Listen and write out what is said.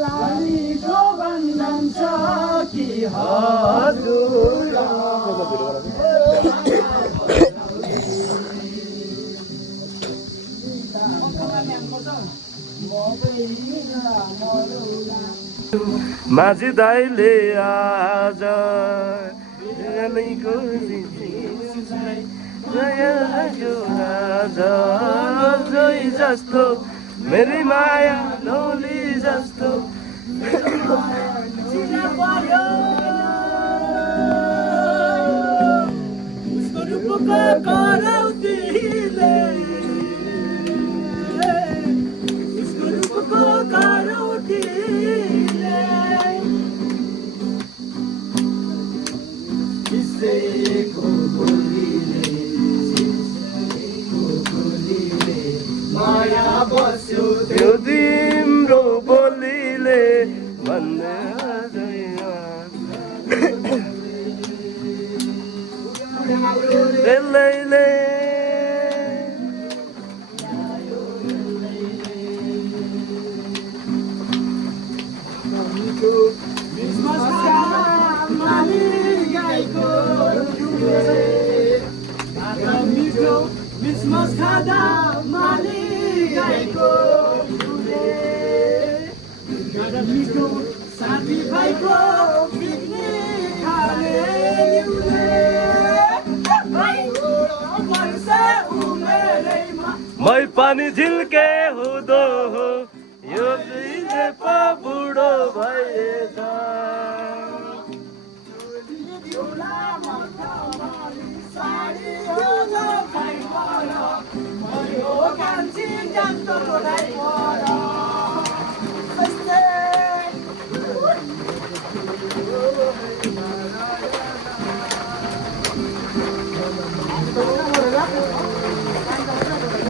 लालीको बन्धन छ कि हजुर माझी दाइले आज जोई जस्तो मेरी माया नौली जस्तो माया बस्यो त्यो तिम्रो बोलीले भन्ने बेलैले क्रिसमस खाँदा माली गाईको मिठो साथी भाइको पिकनिक खाने मै पानी झिल्के हुँदो हो यो पा बुढो भएछ